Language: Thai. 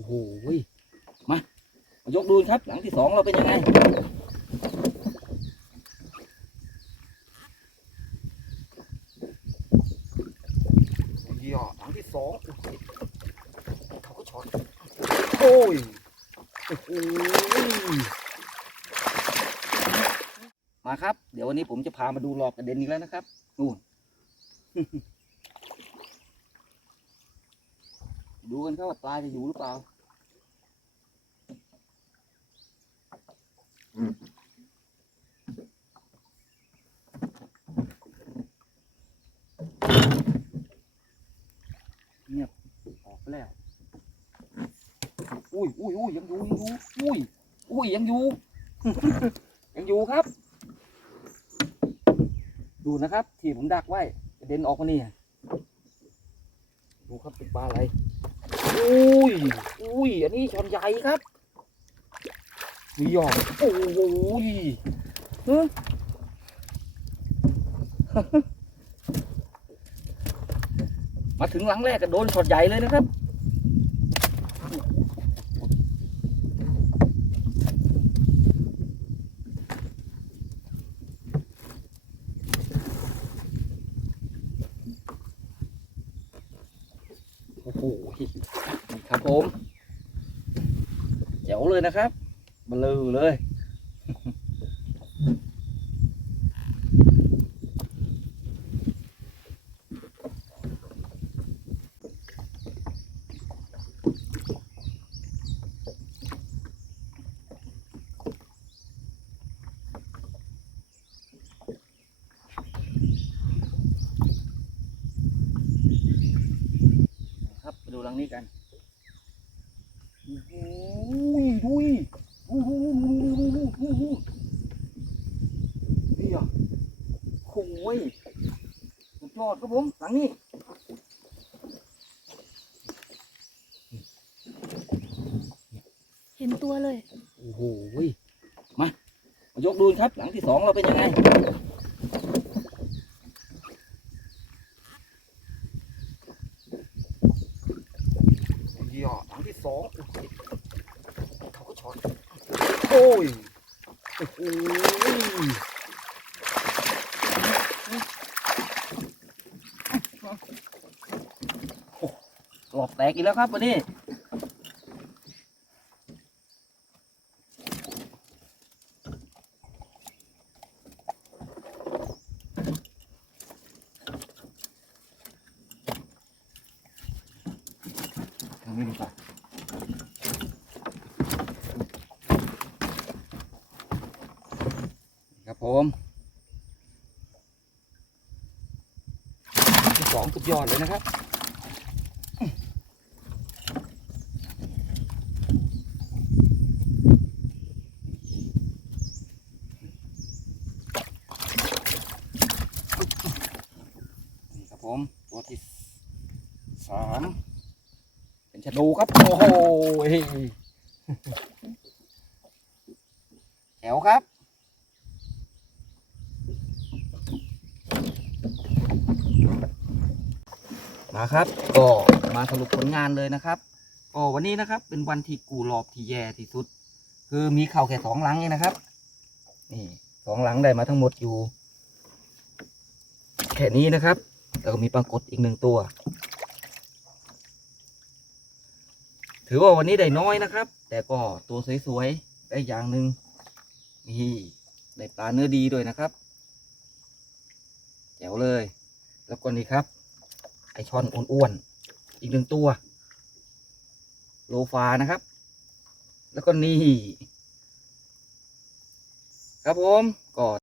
โอ้โหมามายกดูครับ หลังที่สองเราเป็นยังไงเยี่ยหลังที่สองเขาก็ช็อตโอ้ยโอ้โหมาครับ เดี๋ยววันนี้ผมจะพามาดูรอบกระเด็นอีกแล้วนะครับนู่นดูกันครับว่าปลาจะอยู่หรือเปล่า เงียบออกไปแล้ว อุ้ยอุ้ยยังอยู่ยังอยู่อุ้ยอุ้ยยังอยู่ ยังอยู่ครับ ดูนะครับ ที่ผมดักไว้กระเด็นออกมานี่ดูครับเป็นปลาอะไรอุ้ยอุ้ยอันนี้ช้อนใหญ่ครับมีหยอกโอ้โหยฮ้ยมาถึงหลังแรกก็โดนช็อตใหญ่เลยนะครับ โอ้โหนี่ ครับผม เจ๋วเลยนะครับมาเลยเลย งนี้กันโอ้โหดูดิโอ้โหโอ้โหนี่อะโอ้ยสุดยอดครับผมหลังนี้เห็นตัวเลย โอ้โหมา มายกดูครับ หลังที่สองเราเป็นยังไง เยี่ย หลังที่สองเขาก็ช็อตโอ้ยโอ้โหหลอกแตกอีกแล้วครับวันนี้ ทางนี้ดีกว่าครับ ผมสองสุดยอดเลยนะครับนี่ครับผมตัวที่สามเป็นชะดูครับ โอ้โหแถวครับ มาครับ ก็มาสรุปผลงานเลยนะครับ ก็วันนี้นะครับ เป็นวันที่กูรอบที่แย่ที่สุด คือมีเข่าแค่สองหลังเองนะครับ นี่สองหลังได้มาทั้งหมดอยู่ แค่นี้นะครับ แล้วก็มีปรากฏอีกหนึ่งตัว ถือว่าวันนี้ได้น้อยนะครับ แต่ก็ตัวสวยๆ ได้อย่างหนึ่งนี่ได้ปลาเนื้อดีด้วยนะครับแจ๋วเลย แล้วก็นี่ครับ ไอช่อนอ้วนๆอีกหนึ่งตัว โลฟานะครับ แล้วก็นี่ ครับผมกอด